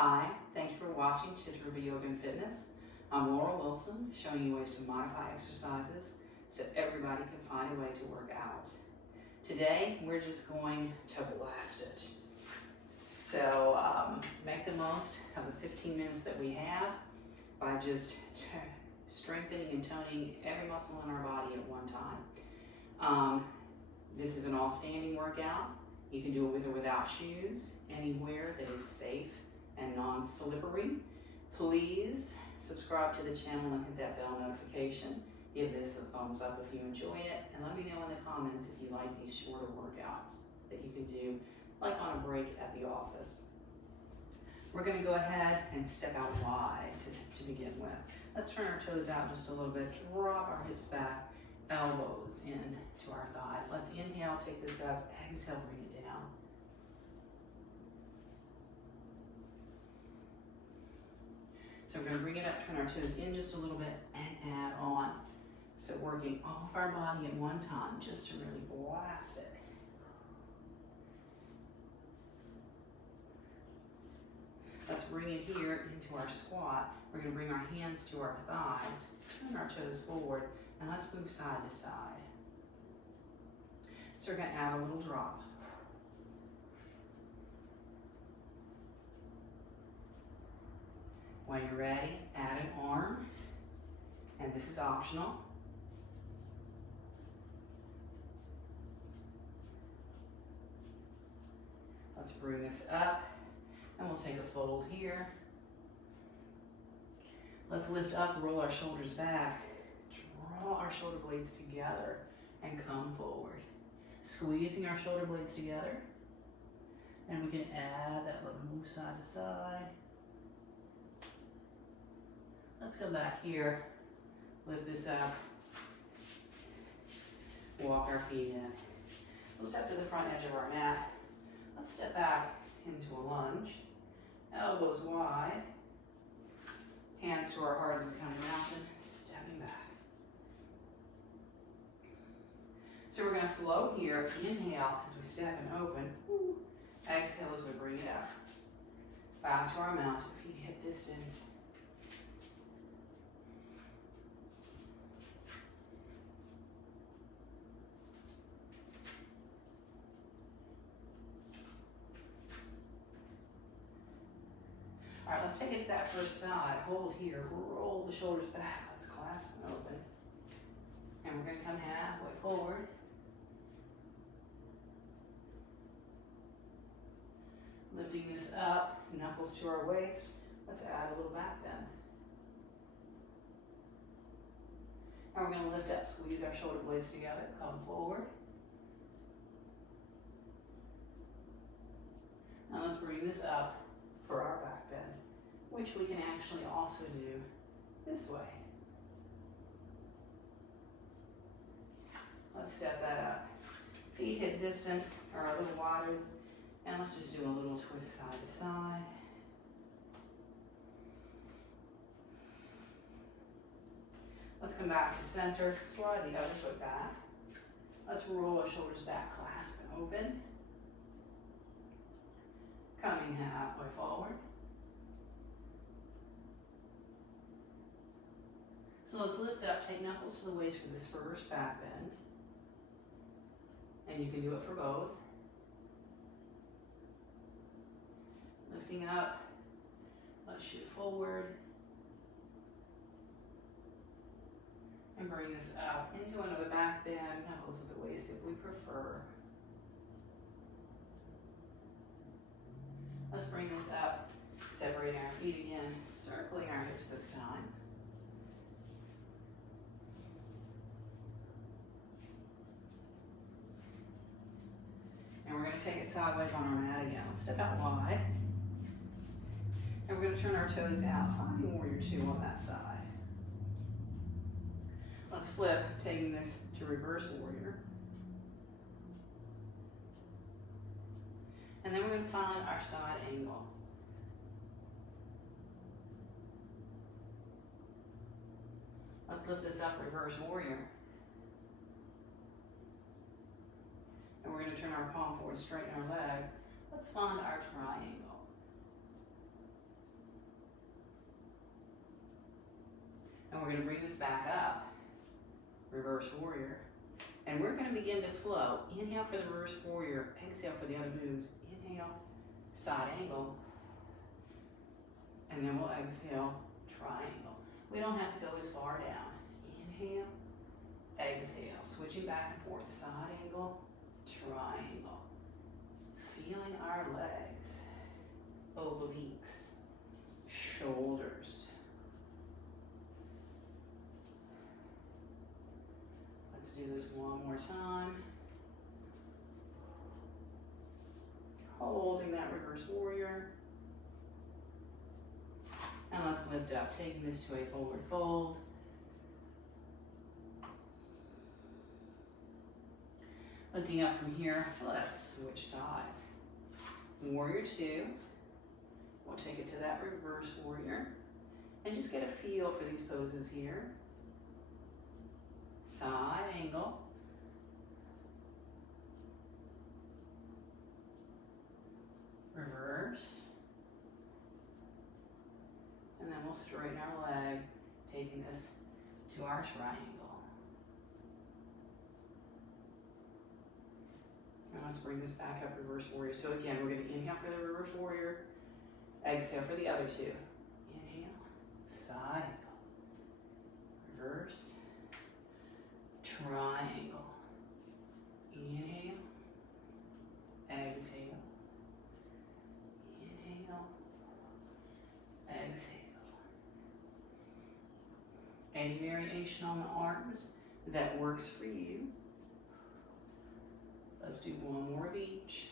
Hi, thank you for watching Chitrava Yoga and Fitness. I'm Laura Wilson, showing you ways to modify exercises so everybody can find a way to work out. Today, we're just going to blast it. So make the most of the 15 minutes that we have by just strengthening and toning every muscle in our body at one time. This is an all-standing workout. You can do it with or without shoes, anywhere that is safe and non-slippery. Please subscribe to the channel and hit that bell notification. Give this a thumbs up if you enjoy it, and let me know in the comments if you like these shorter workouts that you can do like on a break at the office. We're going to go ahead and step out wide to begin with. Let's turn our toes out just a little bit, drop our hips back, elbows in to our thighs. Let's inhale, take this up, exhale, bring it down. So we're going to bring it up, turn our toes in just a little bit, and add on. So working off our body at one time, just to really blast it. Let's bring it here into our squat. We're going to bring our hands to our thighs, turn our toes forward, and let's move side to side. So we're going to add a little drop. When you're ready, add an arm, and this is optional. Let's bring this up, and we'll take a fold here. Let's lift up, roll our shoulders back, draw our shoulder blades together, and come forward. Squeezing our shoulder blades together, and we can add that little move side to side. Let's come back here, lift this up, walk our feet in. We'll step to the front edge of our mat. Let's step back into a lunge, elbows wide, hands to our heart as we come to mountain, stepping back. So we're going to flow here, inhale as we step and open, exhale as we bring it up. Back to our mountain, feet hip distance. All right, let's take it to that first side. Hold here, roll the shoulders back. Let's clasp and open. And we're going to come halfway forward. Lifting this up, knuckles to our waist. Let's add a little back bend. And we're going to lift up, squeeze our shoulder blades together, come forward. Now let's bring this up for our back bend, which we can actually also do this way. Let's step that up. Feet hip distant or a little wider, and let's just do a little twist side to side. Let's come back to center, slide the other foot back. Let's roll our shoulders back, clasp and open. Coming halfway forward. So let's lift up, take knuckles to the waist for this first back bend. And you can do it for both. Lifting up, let's shift forward. And bring this up into another back bend, knuckles to the waist if we prefer. Let's bring this up, separating our feet again, circling our hips this time. And we're going to take it sideways on our mat again. Let's step out wide. And we're going to turn our toes out, finding warrior two on that side. Let's flip, taking this to reverse warrior. And then we're going to find our side angle. Let's lift this up, reverse warrior. And we're going to turn our palm forward, straighten our leg. Let's find our triangle. And we're going to bring this back up, reverse warrior. And we're going to begin to flow. Inhale for the reverse warrior, exhale for the other moves. Inhale, side angle, and then we'll exhale, triangle. We don't have to go as far down. Inhale, exhale, switching back and forth, side angle, triangle. Feeling our legs, obliques, shoulders. Let's do this one more time. Holding that reverse warrior. And let's lift up, taking this to a forward fold. Lifting up from here, let's switch sides. Warrior two. We'll take it to that reverse warrior. And just get a feel for these poses here. Side angle. Reverse. And then we'll straighten our leg, taking this to our triangle. And let's bring this back up, reverse warrior. So again, we're going to inhale for the reverse warrior, exhale for the other two. Inhale, side angle, reverse, triangle. Inhale, exhale, inhale, exhale. Any variation on the arms that works for you. Let's do one more of each.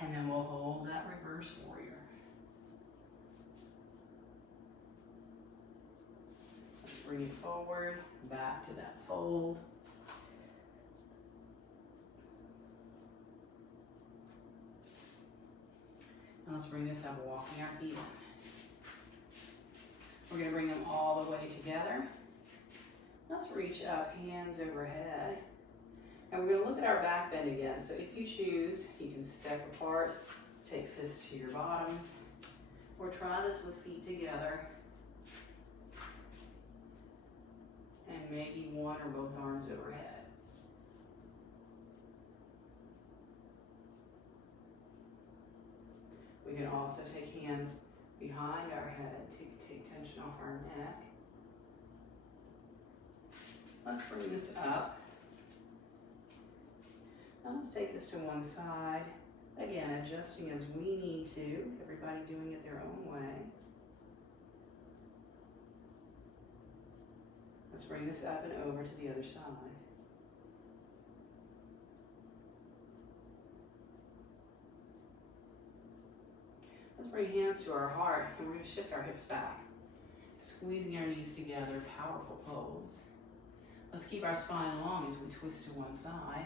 And then we'll hold that reverse warrior. Let's bring it forward, back to that fold. And let's bring this up, walking our feet. We're going to bring them all the way together. Let's reach up, hands overhead. And we're going to look at our back bend again. So if you choose, you can step apart, take fists to your bottoms, or try this with feet together. And maybe one or both arms overhead. We can also take hands behind our head to take tension off our neck. Let's bring this up. Now let's take this to one side. Again, adjusting as we need to, everybody doing it their own way. Let's bring this up and over to the other side. Let's bring hands to our heart, and we're going to shift our hips back. Squeezing our knees together, powerful pose. Let's keep our spine long as we twist to one side.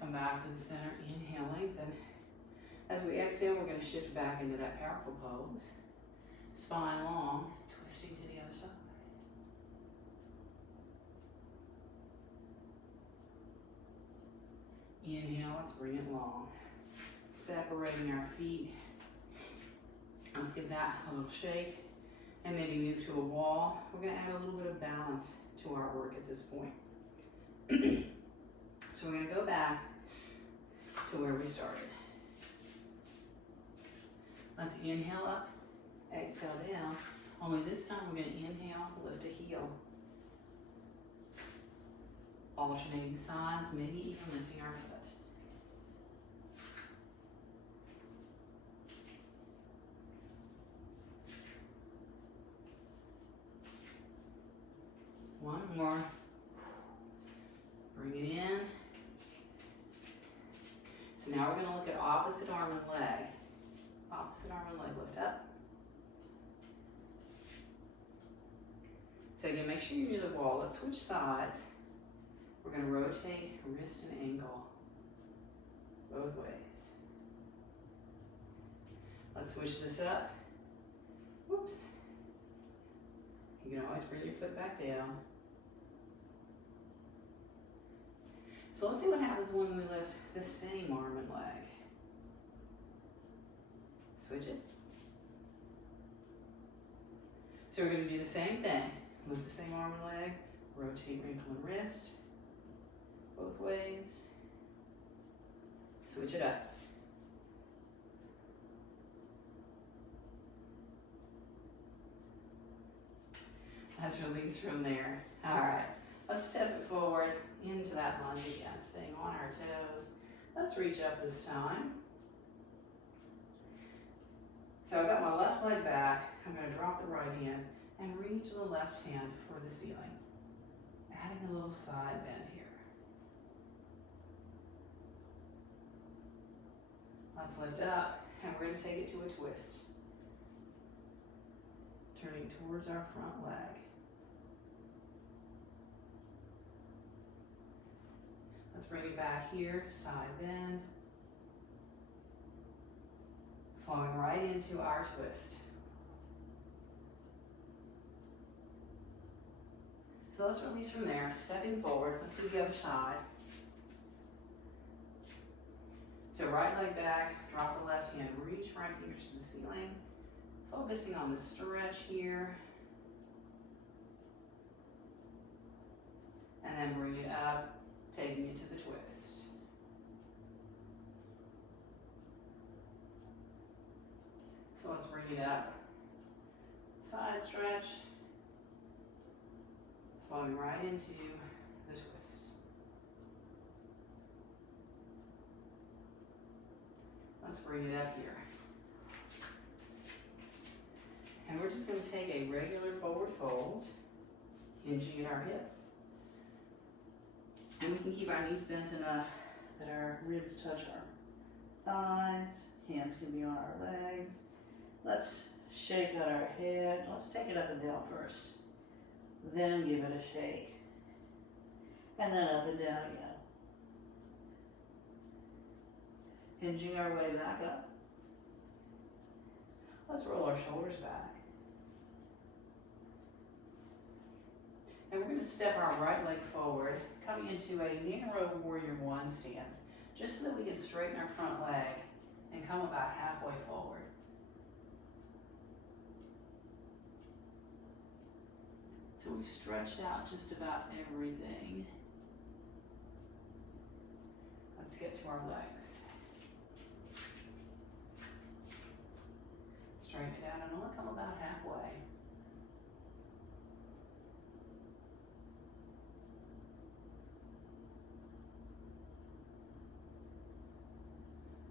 Come back to the center, inhale, lengthen. As we exhale, we're going to shift back into that powerful pose. Spine long, twisting to the other side. Inhale, let's bring it long. Separating our feet. Let's give that a little shake and maybe move to a wall. We're going to add a little bit of balance to our work at this point. So we're going to go back to where we started. Let's inhale up, exhale down. Only this time we're going to inhale, lift a heel. Alternating sides, maybe even lifting our foot. One more. Bring it in. So now we're going to look at opposite arm and leg. Opposite arm and leg, lift up. So again, make sure you're near the wall. Let's switch sides. We're going to rotate wrist and ankle both ways. Let's switch this up. Whoops. You can always bring your foot back down. So let's see what happens when we lift the same arm and leg. Switch it. So we're going to do the same thing. Move the same arm and leg, rotate, wrinkle, and wrist, both ways. Switch it up. Let's release from there. All right, let's step it forward into that lunge again, staying on our toes. Let's reach up this time. So I've got my left leg back. I'm going to drop the right hand and reach the left hand for the ceiling. Adding a little side bend here. Let's lift up, and we're going to take it to a twist. Turning towards our front leg. Let's bring it back here, side bend. Flowing right into our twist. So let's release from there, stepping forward. Let's do the other side. So right leg back, drop the left hand, reach right fingers to the ceiling. Focusing on the stretch here. And then bring it up, taking it to the twist. So let's bring it up. Side stretch. Flowing right into the twist. Let's bring it up here. And we're just going to take a regular forward fold, hinging at our hips. And we can keep our knees bent enough that our ribs touch our thighs. Hands can be on our legs. Let's shake out our head. Let's take it up and down first. Then give it a shake. And then up and down again. Hinging our way back up. Let's roll our shoulders back. And we're going to step our right leg forward, coming into a narrow warrior one stance, just so that we can straighten our front leg and come about halfway forward. So we've stretched out just about everything. Let's get to our legs. Straighten it out and only come about halfway.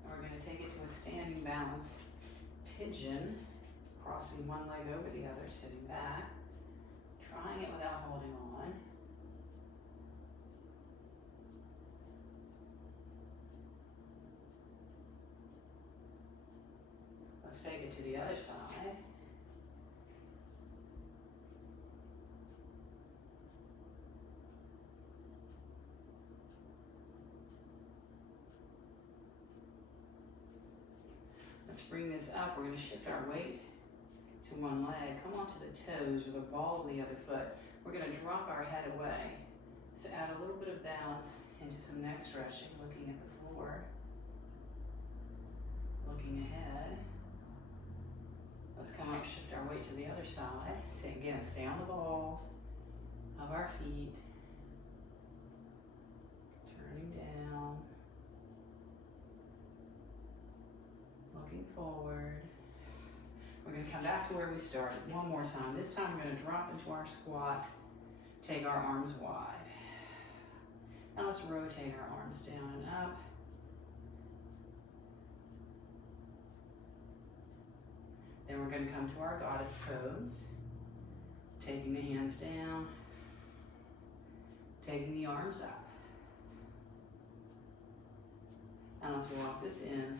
And we're going to take it to a standing balance pigeon, crossing one leg over the other, sitting back. Trying it without holding on. Let's take it to the other side. Let's bring this up. We're going to shift our weight to one leg, come onto the toes or the ball of the other foot. We're going to drop our head away. So add a little bit of balance into some neck stretching, looking at the floor, looking ahead. Let's come up, shift our weight to the other side. So again, stay on the balls of our feet, turning down, looking forward. We're going to come back to where we started one more time. This time we're going to drop into our squat, take our arms wide. Now let's rotate our arms down and up. Then we're going to come to our goddess pose, taking the hands down, taking the arms up. Now let's walk this in.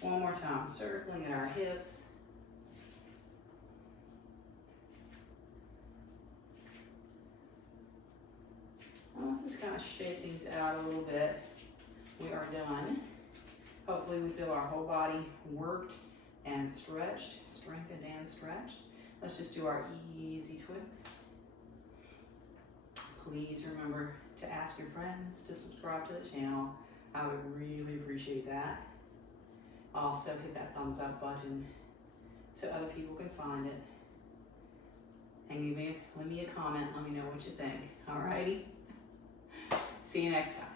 One more time, circling at our hips. Let's just kind of shake things out a little bit. We are done. Hopefully we feel our whole body worked and stretched, strengthened and stretched. Let's just do our easy twist. Please remember to ask your friends to subscribe to the channel. I would really appreciate that. Also hit that thumbs up button so other people can find it. And leave me a comment, let me know what you think. Alrighty? See you next time.